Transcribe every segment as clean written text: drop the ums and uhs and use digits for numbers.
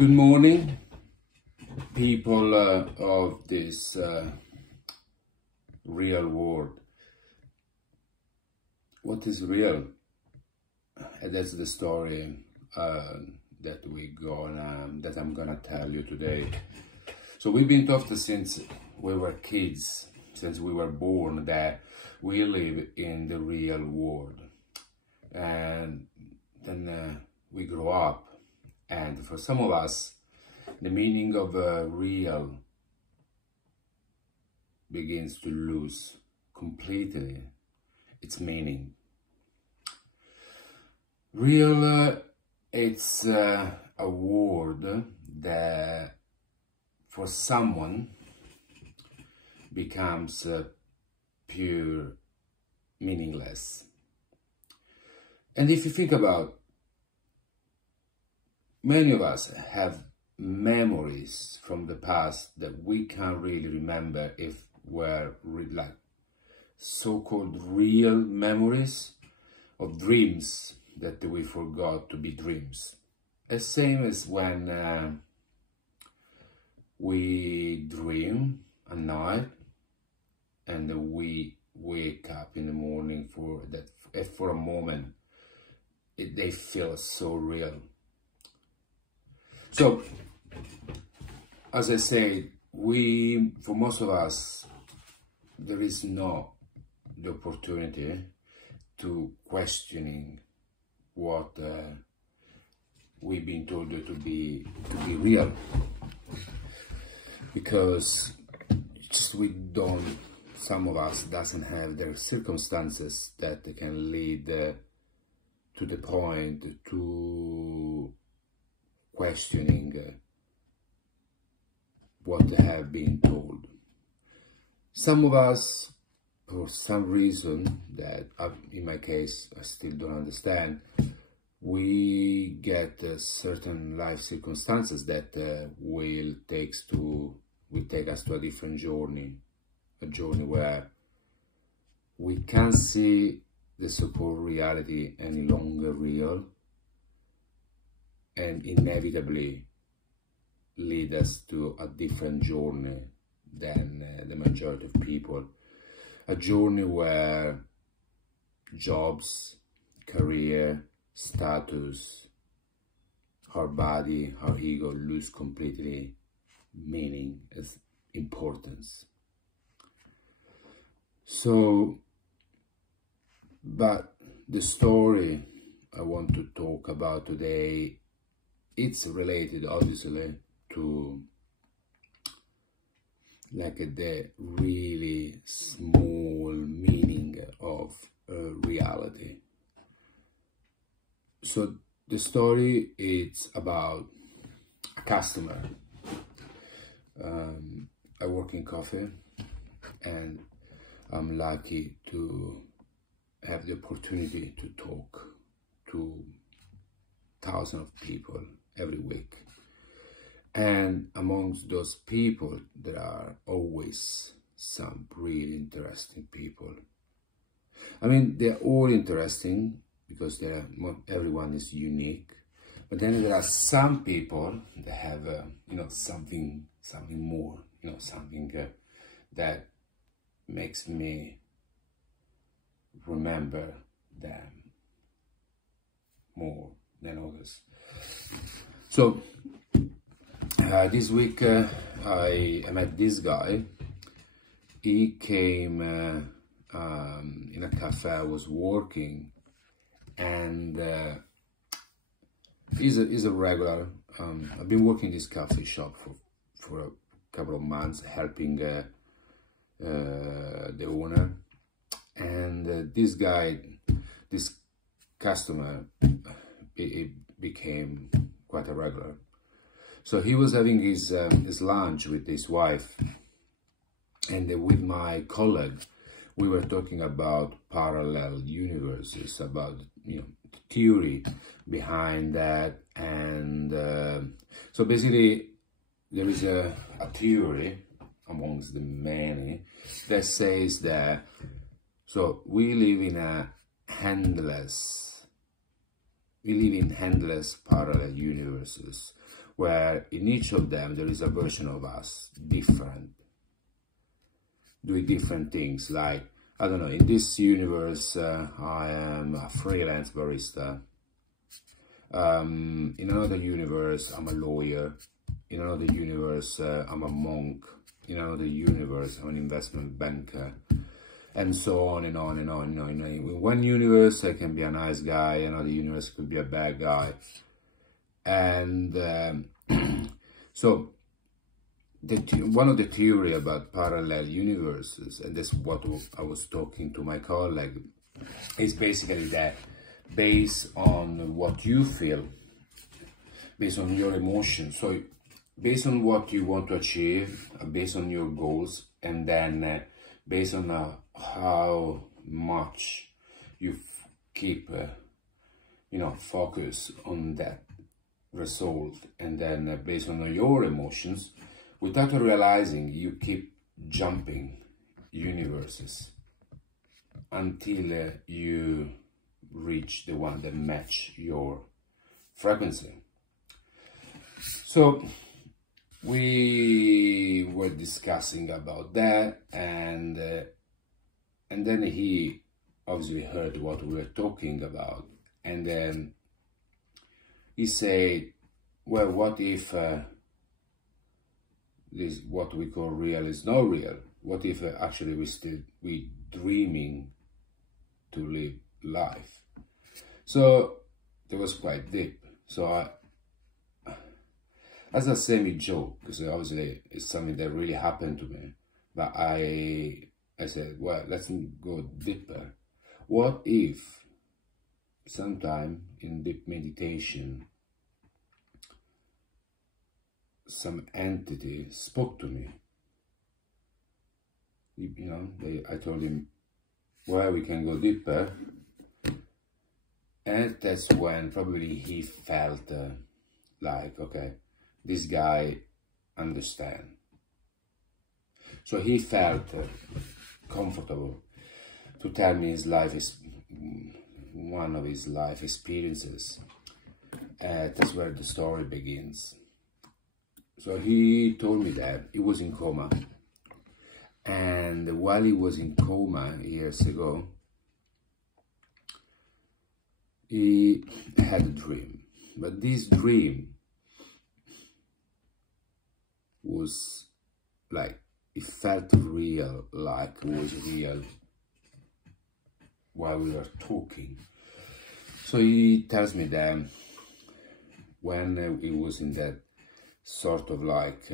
Good morning, people of this real world. What is real? That's the story that I'm gonna tell you today. So we've been taught since we were kids, since we were born, that we live in the real world, and then we grow up. And for some of us, the meaning of real begins to lose completely its meaning. Real, it's a word that for someone becomes pure meaningless. And if you think about, many of us have memories from the past that we can't really remember if were like so-called real memories of dreams that we forgot to be dreams. The same as when we dream at night and we wake up in the morning for a moment, they feel so real. So, as I said, for most of us, there is not the opportunity to questioning what we've been told to be real, because some of us doesn't have their circumstances that can lead to the point to questioning what they have been told. Some of us, for some reason that in my case I still don't understand, we get certain life circumstances that will take us to a different journey, a journey where we can't see the so-called reality any longer real, and inevitably lead us to a different journey than the majority of people. A journey where jobs, career, status, our body, our ego lose completely meaning as importance. So, but the story I want to talk about today, it's related obviously to like the really small meaning of reality. So the story is about a customer. I work in coffee and I'm lucky to have the opportunity to talk to thousands of people every week. And amongst those people, there are always some really interesting people. I mean, they're all interesting because everyone is unique. But then there are some people that have, something more, something that makes me remember them more than others. So this week I met this guy. He came in a cafe I was working, and he's a regular. I've been working in this cafe shop for a couple of months, helping the owner. And this guy, this customer, it became quite a regular. So he was having his lunch with his wife, and with my colleague, we were talking about parallel universes, about the theory behind that. And so basically, there is a theory amongst the many that says that we live in endless parallel universes where in each of them there is a version of us, different, doing different things. Like, I don't know, in this universe, I am a freelance barista. In another universe, I'm a lawyer. In another universe, I'm a monk. In another universe, I'm an investment banker. And so on and on and on. In one universe, I can be a nice guy. Another universe could be a bad guy. And so, one of the theory about parallel universes, and that's what I was talking to my colleague, is basically that based on what you feel, based on your emotions, so based on what you want to achieve, based on your goals, and then based on how much you keep, focus on that result, and then based on your emotions, without realizing, you keep jumping universes until you reach the one that match your frequency. So we were discussing about that, and then he obviously heard what we were talking about, and then he said, well, what if this what we call real is not real? What if actually we dreaming to live life? So it was quite deep. So as a semi-joke, because obviously it's something that really happened to me, but I said, well, let's go deeper. What if sometime in deep meditation some entity spoke to me? I told him, well, we can go deeper. And that's when probably he felt like, okay, this guy understands. So he felt comfortable to tell me his life is one of his life experiences. That's where the story begins. So he told me that he was in coma. And while he was in coma years ago, he had a dream. But this dream was like, it felt real, like it was real while we were talking. So he tells me that when he was in that sort of like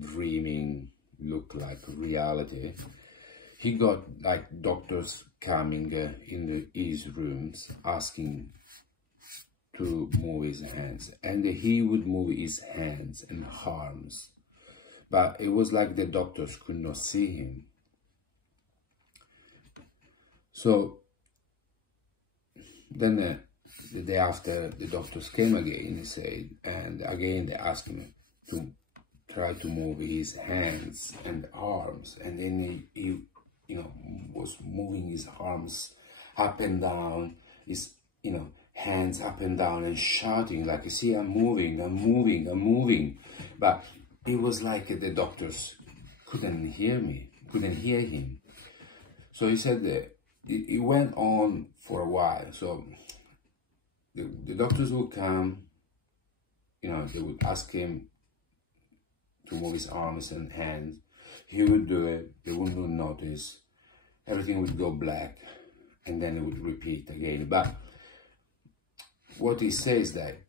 dreaming, look like reality, he got like doctors coming in his rooms asking to move his hands, and he would move his hands and arms, but it was like the doctors could not see him. So then the day after, the doctors came again, he said, and again they asked him to try to move his hands and arms, and then he was moving his arms up and down, his hands up and down, and shouting like, you see, I'm moving, I'm moving, I'm moving. But it was like the doctors couldn't hear me, couldn't hear him. So he said that it went on for a while. So the doctors would come, they would ask him to move his arms and hands. He would do it, they would not notice, everything would go black, and then it would repeat again. But what he says that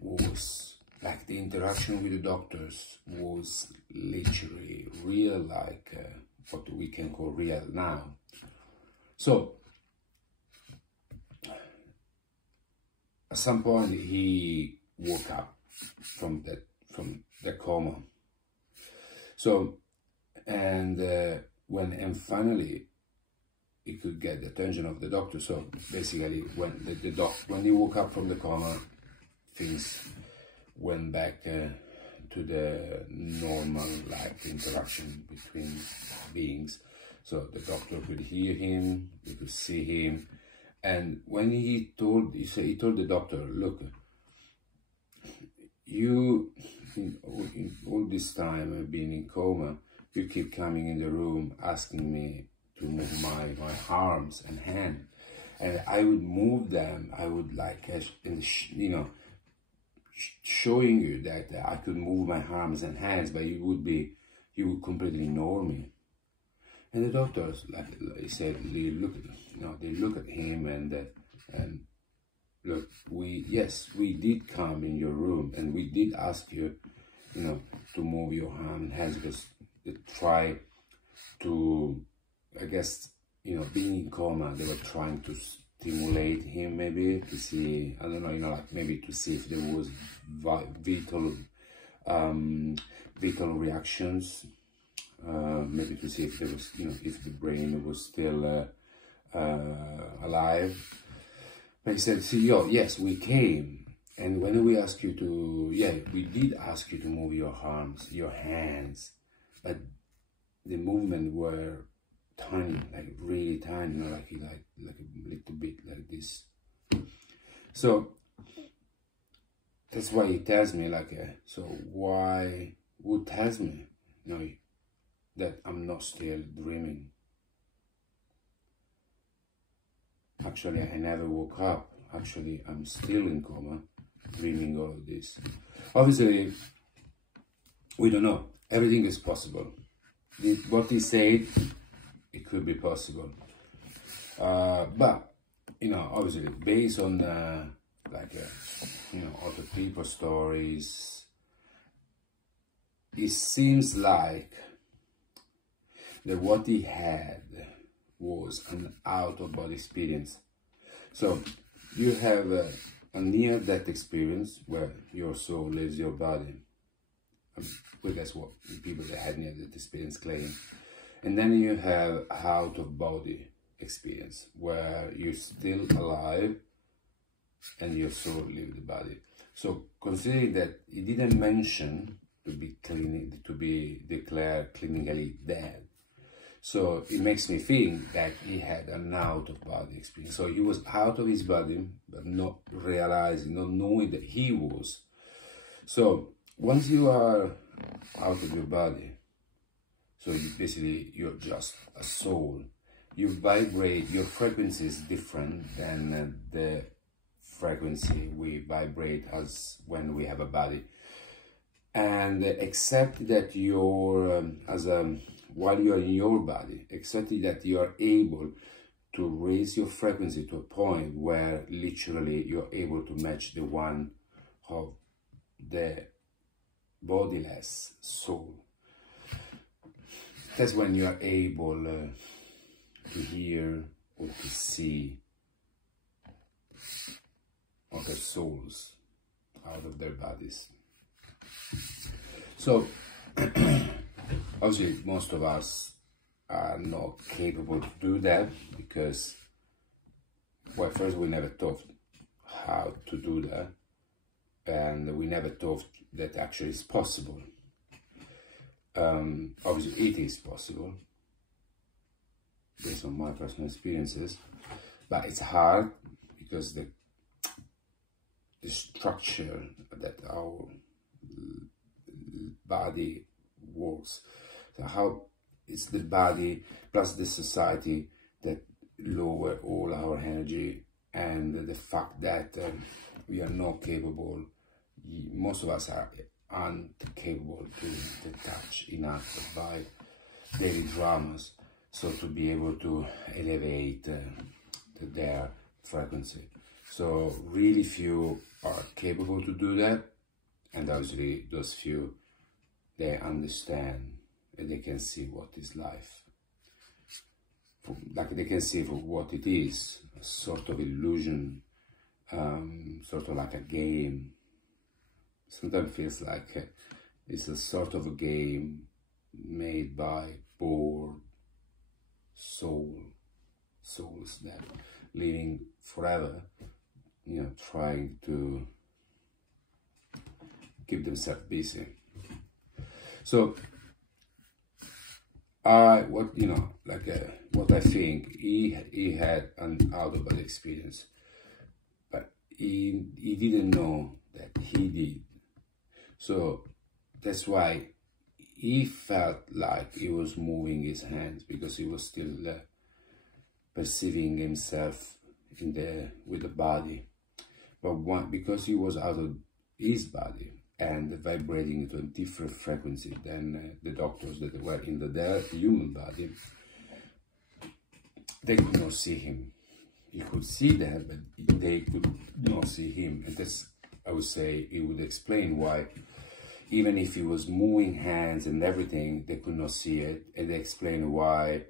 was like the interaction with the doctors was literally real, like what we can call real now. So at some point he woke up from the coma. So and finally he could get the attention of the doctor. So basically, when he woke up from the coma, things went back to the normal like interaction between beings. So the doctor could hear him, they could see him, and when he told the doctor, look, all this time I've been in coma, you keep coming in the room asking me to move my arms and hands. And I would move them, I would like, you know, showing you that I could move my arms and hands, but you would completely ignore me. And the doctors, like he said, they look at him and look, yes, we did come in your room and we did ask you, you know, to move your arm and hands, because they try to, I guess, you know, being in coma, they were trying to stimulate him, maybe to see, I don't know, you know, like maybe to see if there was vital reactions, maybe to see if there was, you know, if the brain was still alive. But he said, CEO, yes, we came, and when we asked you to, yeah, we did ask you to move your arms, your hands, but the movement were tiny, like really tiny, you know, like a little bit like this. So that's why he tells me, like, so why would tells me, you know, that I'm not still dreaming? Actually, I never woke up. Actually, I'm still in coma, dreaming all of this. Obviously, we don't know. Everything is possible. What he said, it could be possible. But, you know, obviously, based on, you know, other people's stories, it seems like that what he had was an out-of-body experience. So you have a near-death experience where your soul leaves your body. Well, that's what people that had near-death experience claim. And then you have out-of-body experience be you're still alive and your soul leaves the body. So considering that he didn't mention to be declared clinically dead, so it makes me think that he had an out-of-body experience. So he was out of his body, but not realizing, not knowing that he was. So once you are out of your body, so you're just a soul. You vibrate, your frequency is different than the frequency we vibrate as when we have a body. And except that you're, while you are in your body, except that you are able to raise your frequency to a point where literally you're able to match the one of the bodiless soul. That's when you are able to hear or to see other souls out of their bodies. So, obviously, most of us are not capable to do that because, well, first we never taught how to do that, and we never thought that actually it's possible. Obviously, it is possible based on my personal experiences, but it's hard because the structure that our body works. So how it's the body plus the society that lower all our energy, and the fact that we are not capable, most of us aren't capable to touch enough by daily dramas, so to be able to elevate their frequency. So really few are capable to do that, and obviously those few, they understand and they can see what is life. Like they can see for what it is, a sort of illusion, sort of like a game. Sometimes feels like it's a sort of a game made by bored souls that living forever, you know, trying to keep themselves busy. So what I think, he had an out-of-body experience, but he didn't know that he did. So that's why he felt like he was moving his hands, because he was still perceiving himself with the body. But because he was out of his body and vibrating to a different frequency than the doctors that were in their human body, they could not see him. He could see them, but they could not see him. And that's, I would say, it would explain why, even if he was moving hands and everything, they could not see it. And they explain why,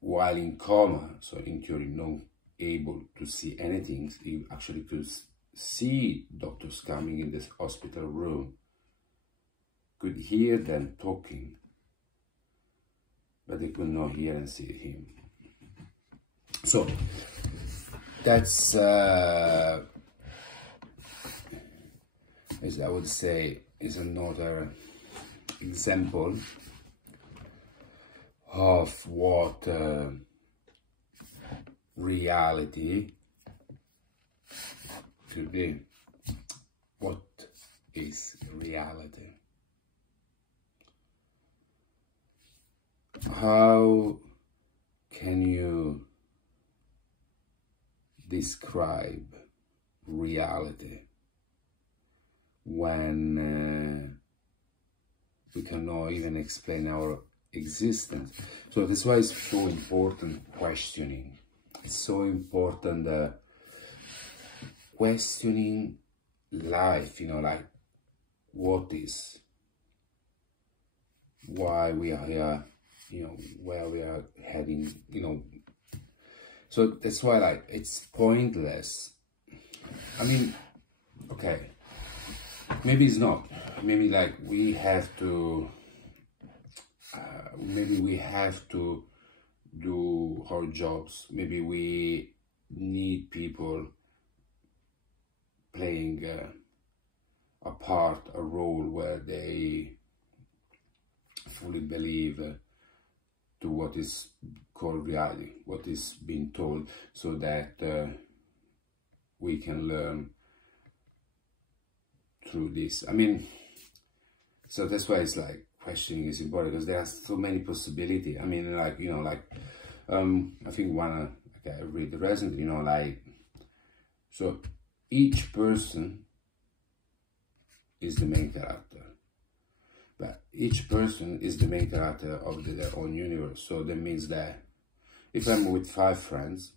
while in coma, so in theory not able to see anything, he actually could see doctors coming in this hospital room, could hear them talking, but they could not hear and see him. So that's, as I would say, is another example of what reality could be. What is reality? How can you describe reality when we cannot even explain our existence? So that's why it's so important questioning. It's so important questioning life, you know, like what is, why we are here, you know, where we are heading, you know. So that's why, like, it's pointless. I mean, okay, maybe it's not. Maybe, like, we have to, maybe we have to do our jobs. Maybe we need people playing a part, a role where they fully believe to what is called reality, what is being told, so that we can learn through this. I mean, so that's why it's like questioning is important, because there are so many possibilities. I mean, like, you know, like, I think one, okay, I read recently, you know, like, so each person is the main character, but each person is the main character of their own universe. So that means that if I'm with 5 friends,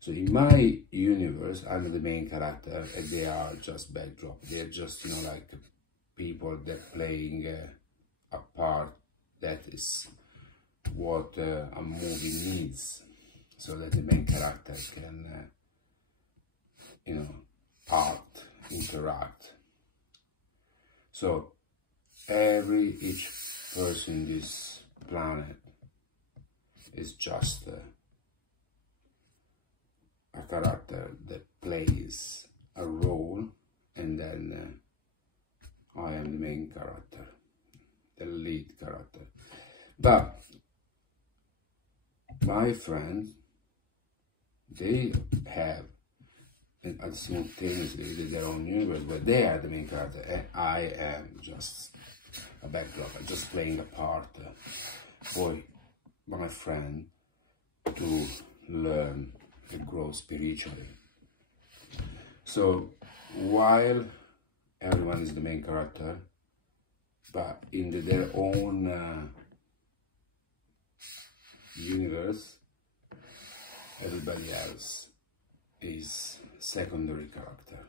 so in my universe, I'm the main character and they are just backdrop. They're just, you know, like people that playing a part that is what a movie needs, so that the main character can, you know, act, interact. So each person in this planet is just a character that plays a role, and then I am the main character, the lead character. But my friends, they have simultaneously their own universe, but they are the main character, and I am just a backdrop. I'm just playing a part for my friend to learn and grow spiritually. So while everyone is the main character, but in their own universe, everybody else is secondary character.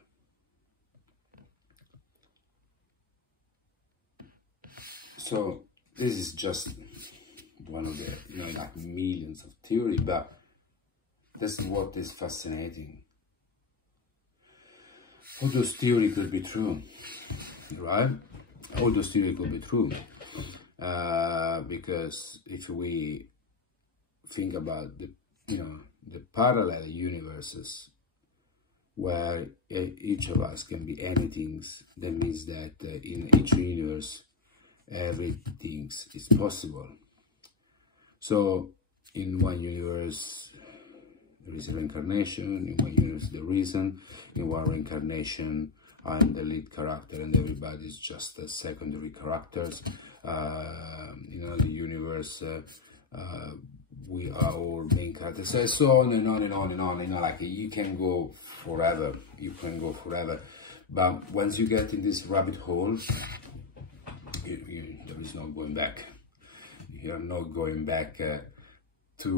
So this is just one of the, you know, like millions of theory, but that's what is fascinating. All those theories could be true, right? All those theories could be true, because if we think about the, you know, the parallel universes where each of us can be anything, that means that in each universe everything is possible. So in one universe there is a reincarnation, in one universe there isn't, in one reincarnation I'm the lead character and everybody's just the secondary characters. You know, the universe, we are all main characters. So on and on and on and on. You know, like you can go forever. You can go forever. But once you get in this rabbit hole, there is no going back. You're not going back to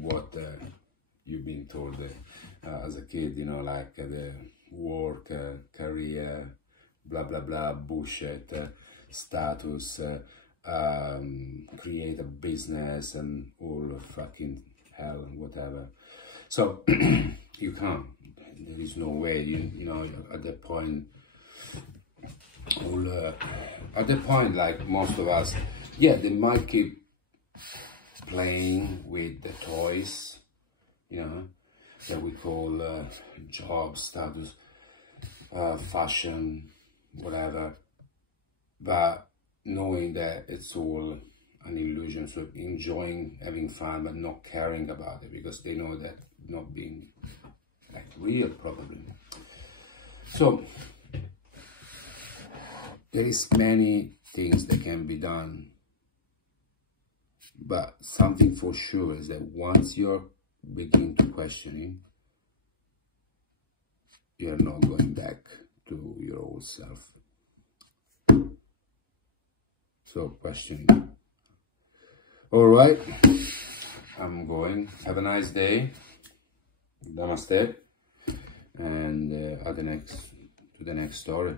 what you've been told as a kid, you know, like the work, career, blah, blah, blah, bullshit, status, create a business and all fucking hell and whatever. So you can't. There is no way, you know, at that point, like most of us, yeah, they might keep playing with the toys, you know, that we call job, status, fashion, whatever, but knowing that it's all an illusion, so enjoying, having fun, but not caring about it, because they know that not being like real, probably. So there is many things that can be done, but something for sure is that once you're beginning to questioning, you're not going back to your old self. So questioning. All right, I'm going. Have a nice day. Namaste. And to the next story.